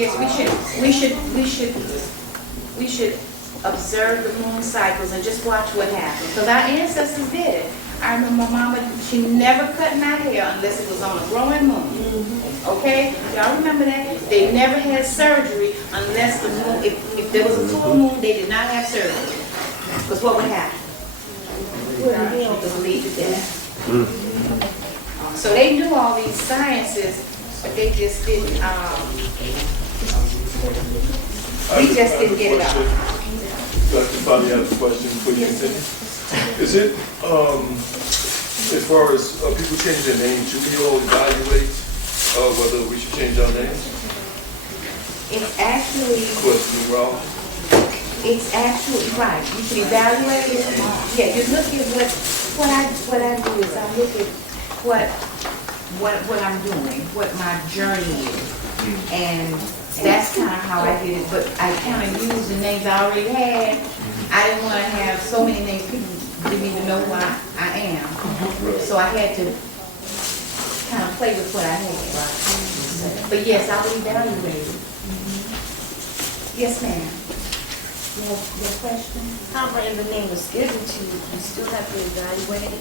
Yes, we should observe the moon cycles and just watch what happens. Because our ancestors did it. I remember my mama, she never cut my hair unless it was on a growing moon. Okay? Y'all remember that? They never had surgery unless the moon, if there was a full moon, they did not have surgery. Because what would happen? It would lead to death. So they knew all these sciences, but they just didn't, we just didn't get it out. Dr. Fadi has a question before you continue. Is it, as far as people change their names, should we all evaluate whether we should change our names? It's actually, it's actually right. You should evaluate it. Yeah, you look at what I do is I look at what I'm doing, what my journey is, and that's kind of how I did it. But I kind of used the names I already had. I didn't want to have so many names. People didn't even know who I am, so I had to kind of play with what I had. But yes, I would evaluate it. Yes, ma'am. You have a question? However, the name was given to you, you still have to evaluate it,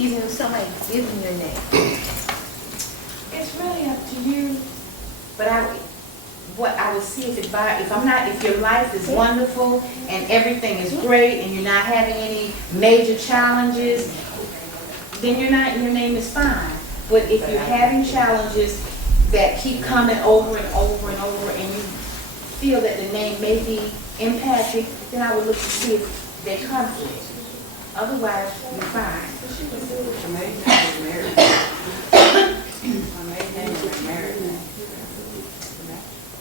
even if somebody given your name. It's really up to you. But what I would see if your life is wonderful and everything is great and you're not having any major challenges, then your name is fine. But if you're having challenges that keep coming over and over and over, and you feel that the name may be impacted, then I would look to see if they conflict. Otherwise, you're fine.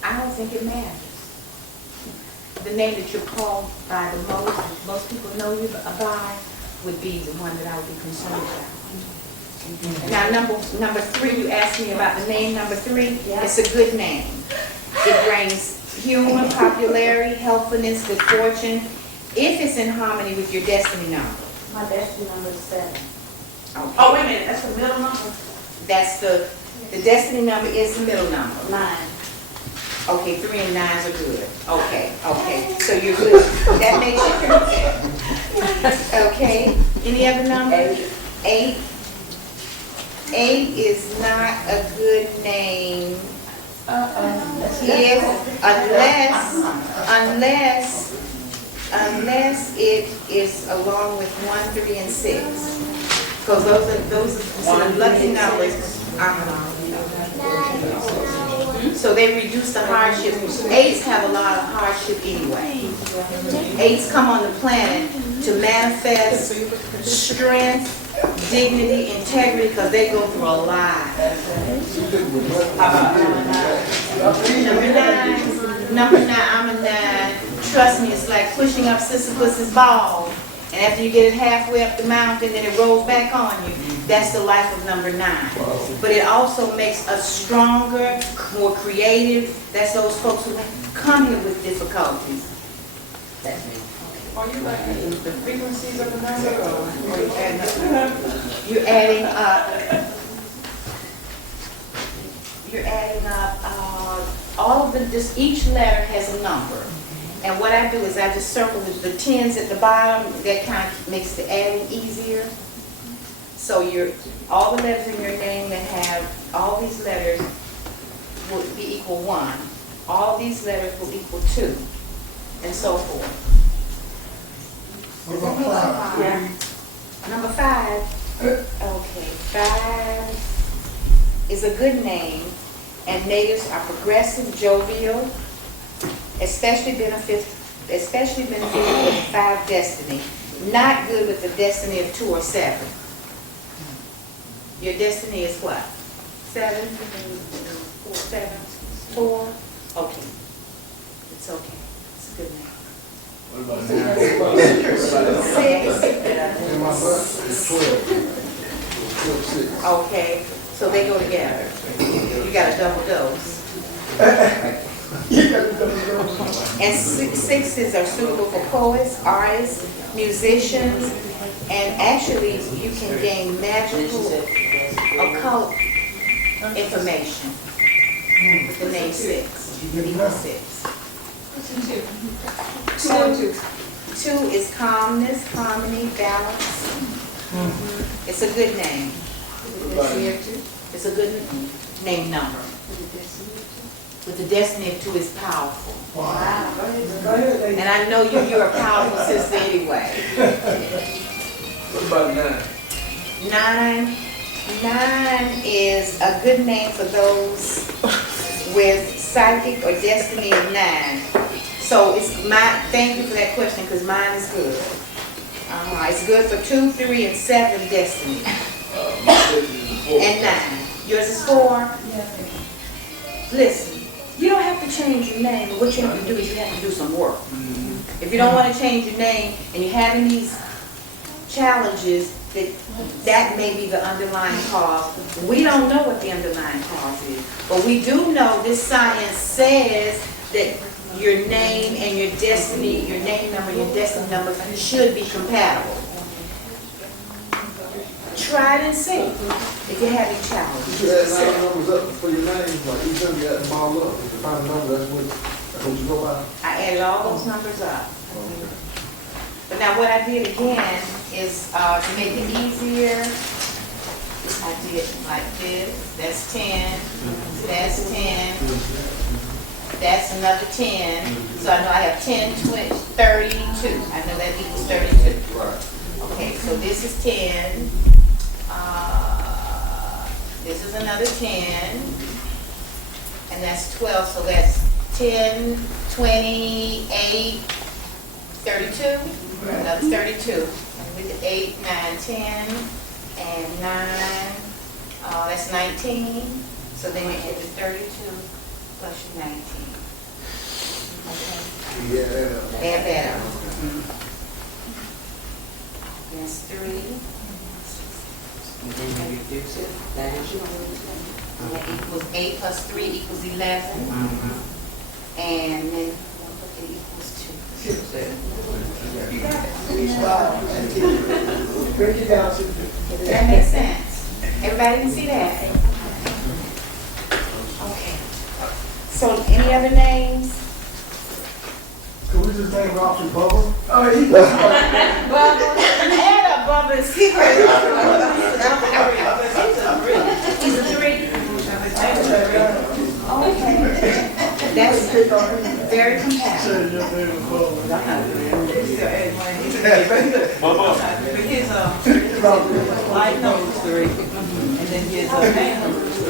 I don't think it matters. The name that you're called by the most people know you by, would be the one that I would be concerned about. Now, number 3, you asked me about the name number 3. Yeah. It's a good name. It brings humor, popularity, helpfulness, good fortune, if it's in harmony with your destiny number. My destiny number is 7. Okay. Oh, wait a minute, that's the middle number? That's the destiny number is the middle number. 9. Okay, 3 and 9s are good. Okay, so you're good. That makes you okay. Any other numbers? 8. 8 is not a good name. If, unless it is along with 1, 3, and 6, because those are considered lucky numbers. So they reduce the hardship. 8s have a lot of hardship anyway. 8s come on the planet to manifest strength, dignity, integrity, because they go through a lot. Number 9, I'm a 9. Trust me, it's like pushing up Sister Pussy's ball. And after you get it halfway up the mountain, then it rolls back on you. That's the life of number 9. But it also makes us stronger, more creative. That's those folks who come here with difficulties. That's me. Are you looking at the frequencies of the number, or are you adding up? You're adding up. You're adding up all of just each letter has a number. And what I do is I just circle the 10s at the bottom. That kind of makes the adding easier. So all the letters in your name that have all these letters will be equal 1. All these letters will equal 2, and so forth. What about 5? Yeah. Number 5. Okay, 5 is a good name, and natives are progressive, jovial, especially beneficial with the 5 destiny. Not good with the destiny of 2 or 7. Your destiny is what? 7? 4? Okay. It's okay. It's a good name. What about 6. Okay, so they go together. You got a double dose. And 6s are suitable for poets, artists, musicians, and actually you can gain magical, occult information. with the name 6. It equals 6. Two is calmness, harmony, balance. It's a good name. It's a good name number. With the destiny of 2 is powerful. Wow. And I know you're a powerful sister anyway. What about 9? 9 is a good name for those with psychic or destiny of 9. So it's thank you for that question, because mine is good. It's good for 2, 3, and 7 destiny. And 9. Yours is 4? Listen, you don't have to change your name, but what you have to do is you have to do some work. If you don't want to change your name and you're having these challenges, that may be the underlying cause. We don't know what the underlying cause is, but we do know this science says that your name and your destiny, your name number, your destiny number should be compatible. Try it and see if you're having challenges. You add 9 numbers up for your name, like each of you add them all up. If you find a number, that's what you go by. I added all those numbers up. But now what I did again is to make it easier, I did like this. That's 10. That's 10. That's another 10. So I know I have 10, 20, 32. I know that equals 32. Right. Okay, so this is 10. This is another 10. And that's 12. So that's 10, 28, 32. Another 32. And with 8, 9, 10, and 9. That's 19. So then you add the 32 plus your 19. Okay. Yeah, that up. Add that up. That's 3. And that equals 8 plus 3 equals 11. And then it equals 2. You got it. Break it down. Does that make sense? Everybody can see that? Okay. So any other names? Can we just name Ralph and Bubba? Bubba. Add up Bubba and see where it is. He's a 3. Okay. That's very compatible. But his life number is 3, and then his name number is 3.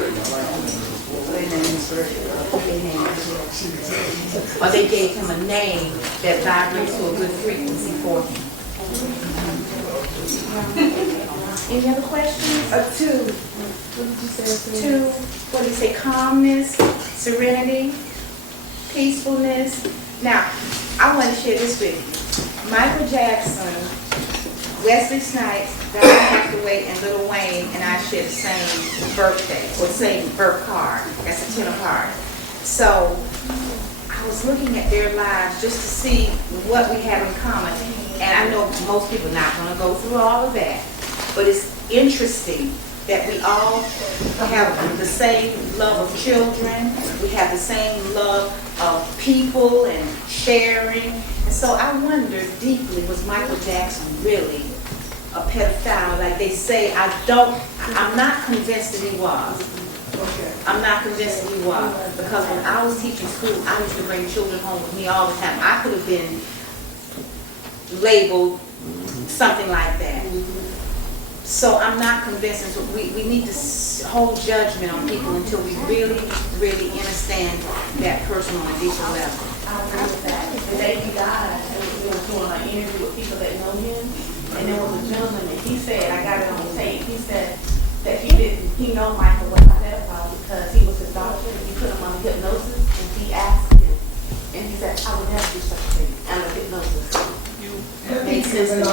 Or they gave him a name that vibrates to a good frequency for him. Any other questions? 2. What did you say? 2. What did you say? Calmness, serenity, peacefulness. Now, I want to share this with you. Michael Jackson, Wesley Snipes, Donny Hathaway, and Lil Wayne and I share the same birthday, or same birth card. That's a 10 apart. So, I was looking at their lives just to see what we have in common. And I know most people are not going to go through all of that. But it's interesting that we all have the same love of children. We have the same love of people and sharing. And so I wonder deeply, was Michael Jackson really a pedophile? Like they say, I'm not convinced that he was. I'm not convinced that he was. Because when I was teaching school, I used to bring children home with me all the time. I could have been labeled something like that. So I'm not convinced. And so we need to hold judgment on people until we really, really understand that person on a deeper level. I agree with that. The day he died, we were doing an interview with people that know him, and there was a gentleman that he said, I got it on tape, he said that he know Michael was a pedophile because he was his doctor, and he put him on hypnosis, and he asked him, and he said, I would never do such a thing under hypnosis. Makes sense to me. I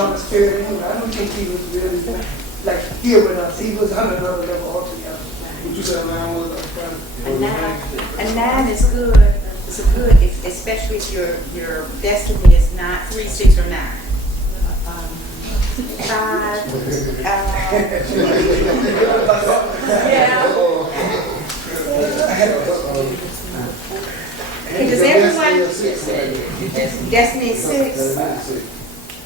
don't think he was really like here with us. He was on another level altogether. Would you say 9 was A 9 is good. It's a good, especially if your destiny is not 3, 6, or 9. 5. Yeah. Because everyone, Destiny 6,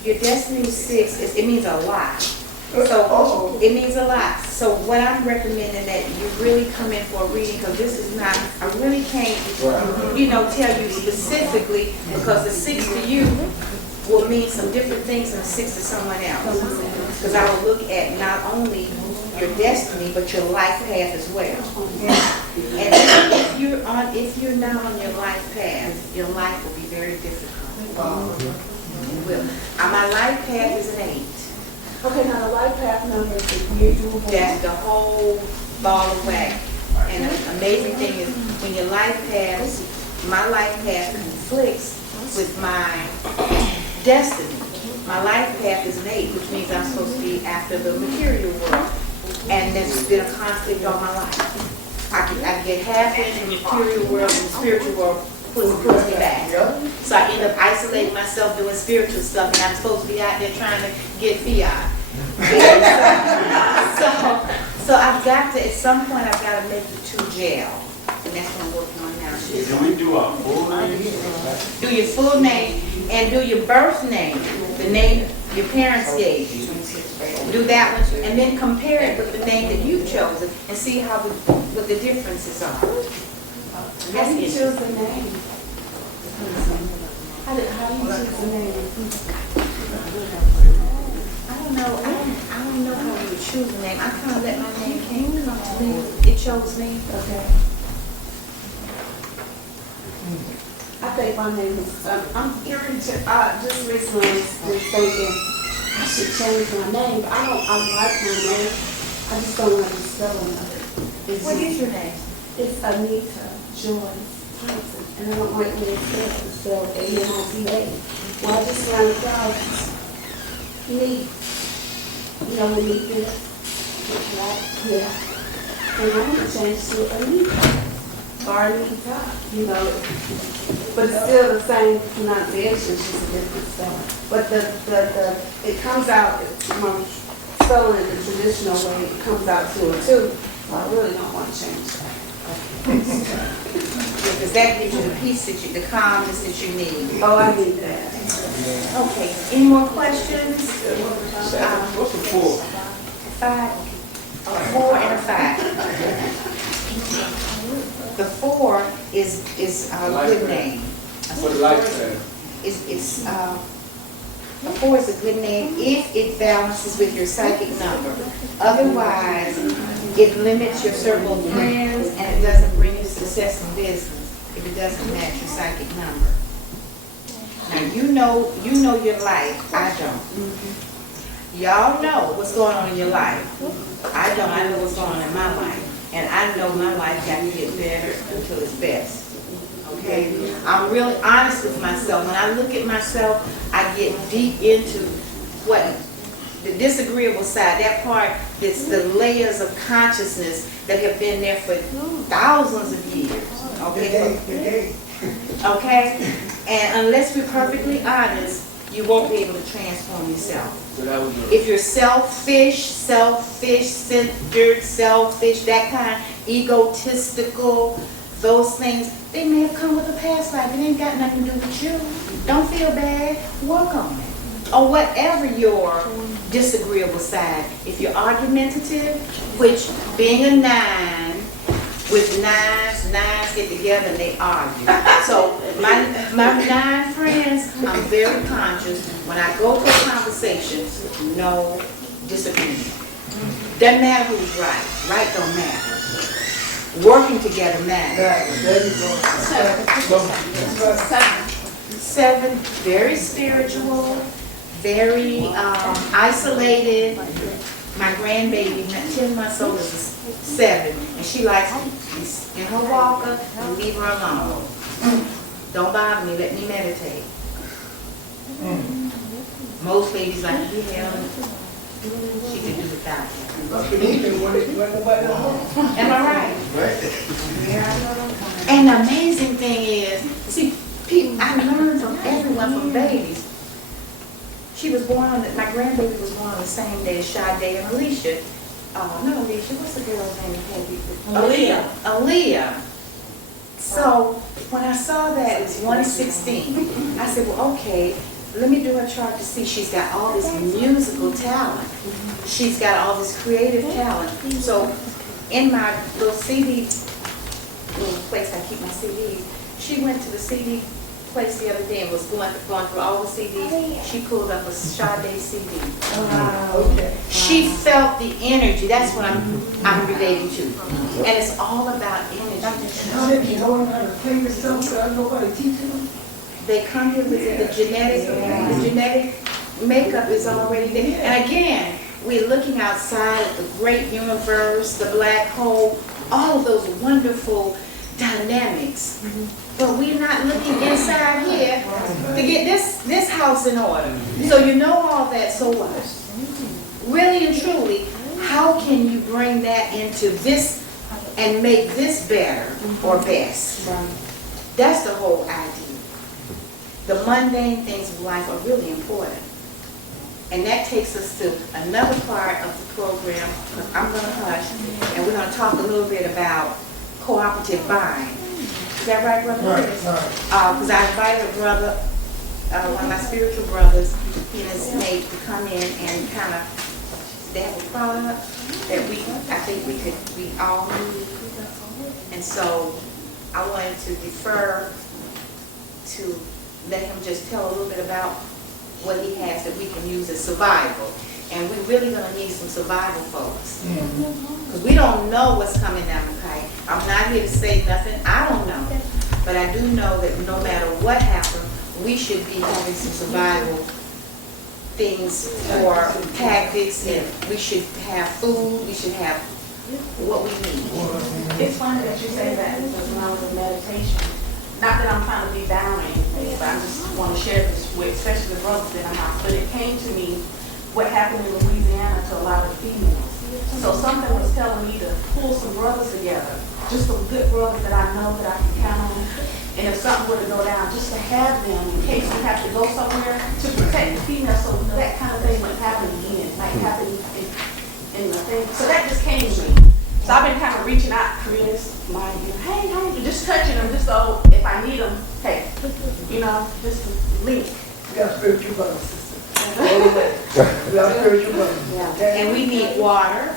your Destiny 6, it means a lot. So it means a lot. So what I'm recommending that you really come in for a reading, because this is not, I really can't, tell you specifically, because the 6 to you will mean some different things than the 6 to someone else. Because I will look at not only your destiny, but your life path as well. And if you're not on your life path, your life will be very difficult. It will. My life path is an 8. Okay, now the life path number is the year you were born. That's the whole ball of wax. And the amazing thing is when your life path, my life path conflicts with my destiny. My life path is an 8, which means I'm supposed to be after the material world. And there's been a conflict all my life. I get half in the material world and the spiritual world pulls me back. So I end up isolating myself doing spiritual stuff, and I'm supposed to be out there trying to get fiat. So I've got to, at some point, I've got to make the 2 gel. And that's what I'm working on now. Can we do our full name? Do your full name and do your birth name, the name your parents gave you. Do that one, and then compare it with the name that you've chosen and see what the differences are. How do you choose the name? How do you choose the name? I don't know how you would choose a name. I kind of let my name come to me. It chose me. Okay. I think my name is, I'm just recently was thinking I should change my name, but I like my name. I just don't like the spelling of it. What is your name? It's Anita Joyce Tyson, and I don't like when it's spelled A-N-I-T-A. Well, I just found out neat. You know what neat is? Yeah. And I'm going to change to Anita. Or Anita, but it's still the same pronunciation, just a different spelling. But it comes out, my spelling the traditional way, it comes out 2 and 2. So I really don't want to change that. Because that gives you the peace the calmness that you need. Oh, I need that. Okay. Any more questions? What's the 4? 5. A 4 and a 5. The 4 is a good name. For the lifetime. A 4 is a good name if it balances with your psychic number. Otherwise, it limits your circle of friends and it doesn't bring you success in business if it doesn't match your psychic number. Now you know your life. I don't. Y'all know what's going on in your life. I don't. I know what's going on in my life. And I know my life got to get better until it's best. Okay? I'm really honest with myself. When I look at myself, I get deep into what the disagreeable side, that part that's the layers of consciousness that have been there for thousands of years. Okay? Okay? And unless we're perfectly honest, you won't be able to transform yourself. If you're selfish, centered, selfish, that kind, egotistical, those things, they may have come with a past life. It ain't got nothing to do with you. Don't feel bad. Work on it. Or whatever your disagreeable side. If you're argumentative, which being a 9, with nines get together and they argue. So my 9 friends, I'm very conscious when I go to a conversation, no disagreement. Doesn't matter who's right. Right don't matter. Working together matters. 7, very spiritual, very isolated. My grandbaby, 10 months old, is 7, and she likes me in her walker and leave her alone. Don't bother me, let me meditate. Most babies like to be held, she can do without it. Am I right? And the amazing thing is, see, people, I learned from everyone, from babies. She was born on, my grandbaby was born on the same day as Sade and Alicia. not Alicia, what's the girl's name that had you? Aaliyah. Aaliyah. So when I saw that it's 116, I said, well, okay, let me do her chart to see she's got all this musical talent. She's got all this creative talent. So in my little CD, little place I keep my CDs, she went to the CD place the other day and was going through all the CDs. She pulled up a Sade CD. Okay. She felt the energy. That's what I'm relating to. And it's all about energy. How did you know how to play yourself without nobody teaching them? They come here with the genetic makeup is already there. And again, we're looking outside at the great universe, the black hole, all of those wonderful dynamics. But we're not looking inside here to get this house in order. So you know all that, so what? Really and truly, how can you bring that into this and make this better or best? That's the whole idea. The mundane things of life are really important. And that takes us to another part of the program. I'm going to hush, and we're going to talk a little bit about cooperative buying. Is that right, Brother? Right. Because I invited a brother, one of my spiritual brothers, he and his mate to come in and kind of, they have a product that I think we all need. And so I wanted to defer to let him just tell a little bit about what he has that we can use as survival. And we're really going to need some survival folks. Because we don't know what's coming down the pipe. I'm not here to say nothing. I don't know. But I do know that no matter what happens, we should be having some survival things for tactics, and we should have food, we should have what we need. It's funny that you say that, because when I was in meditation, not that I'm trying to be down or anything, but I just want to share this with, especially the brothers in the house, but it came to me what happened in Louisiana to a lot of females. So something was telling me to pull some brothers together, just some good brothers that I know that I can count on. And if something were to go down, just to have them in case we have to go somewhere to protect the females, so that kind of thing wouldn't happen again, like happen in the thing. So that just came to me. So I've been kind of reaching out, Chris, hey, how you just touching them, just so if I need them, hey, just to link. We got spiritual brothers, sister. We got spiritual brothers. Okay? And we need water.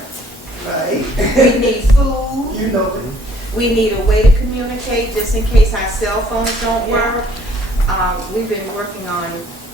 Right. We need food. You know it. We need a way to communicate just in case our cell phones don't work. We've been working on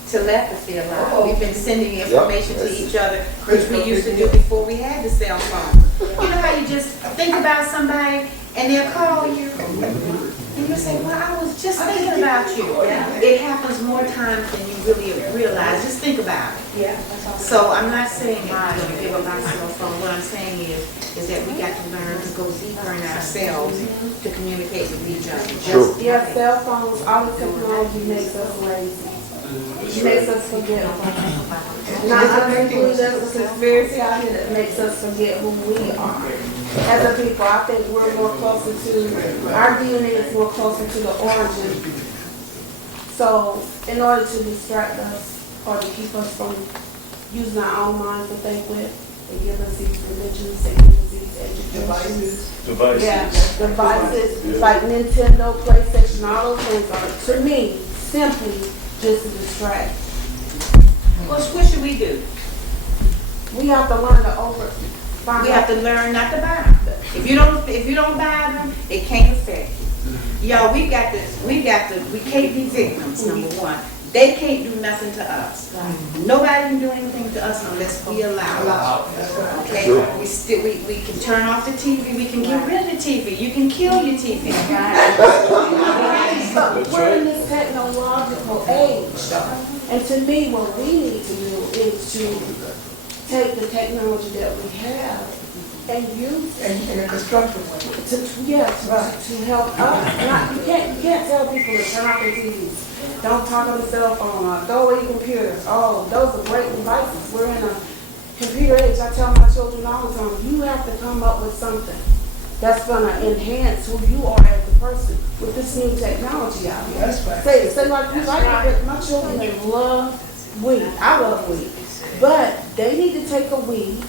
telepathy a lot. We've been sending information to each other, which we used to do before we had the cell phone. You know how you just think about somebody and they'll call you and you say, well, I was just thinking about you. It happens more times than you really realize. Just think about it. So I'm not saying that we're going to give up our cell phone. What I'm saying is that we got to learn to go deeper in ourselves to communicate with each other. Yeah, cell phones, all the technology makes us lazy. It makes us forget. Now, I believe there's a conspiracy out here that makes us forget who we are. As a people, I think we're more closer to, our DNA is more closer to the origin. So, in order to distract us or to keep us from using our own minds to think with, they give us these religions, they give us these educations. Devices. Yeah, devices like Nintendo, PlayStation, all those things are, to me, simply just to distract. Well, what should we do? We have to learn to We have to learn not to buy them. If you don't buy them, it can't affect you. Y'all, we can't be victims, number one. They can't do nothing to us. Nobody can do anything to us unless we allow it. Okay? We can turn off the TV, we can get rid of the TV, you can kill your TV. We're in this technological age. And to me, what we need to do is to take the technology that we have and use In a constructive way. to help us. You can't tell people to turn off their TVs. Don't talk on the cell phone or throw away your computers. Oh, those are great devices. We're in a computer age. I tell my children all the time, you have to come up with something that's going to enhance who you are as a person with this new technology out here. That's right. Say like you like my children, they love weed. I love weed. But they need to take a weed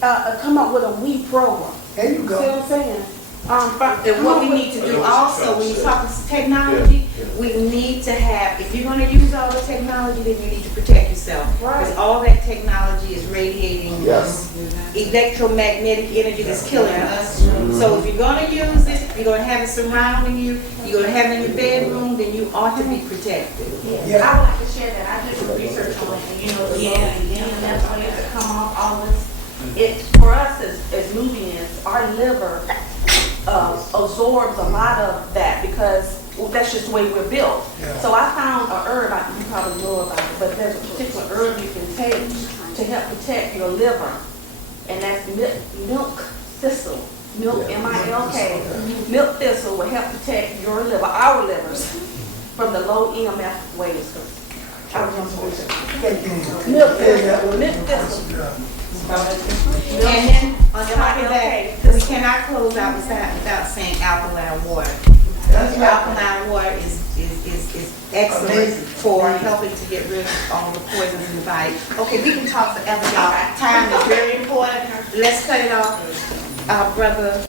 come up with a we program. There you See go. what I'm saying? And what we need to do also, when you talk technology, we need to have, if you're gonna use all the technology, then you need to protect yourself. Because all that technology is radiating Yes. electromagnetic energy that's killing us. So if you're gonna use it, you're gonna have it surrounding you, you're gonna have it in your bedroom, then you ought to be protected. Yeah. I would like to share that. I did some research on it, and you know, the internet waves that come off, all this. It, for us as Nubians, our liver absorbs a lot of that because that's just the way we're built. Yeah. So I found a herb, you probably know about it, but there's a particular herb you can take to help protect your liver, and that's milk thistle. Milk, M-I-L-K. Milk thistle will help protect your liver, our livers, from the low EMF waves. I was on some research. Milk thistle. And then, on top of that, we cannot close out without saying alkaline water. Alkaline water is excellent for helping to get rid of all the poisons in the body. Okay, we can talk forever, y'all. Time is very important. Let's cut it off. Brother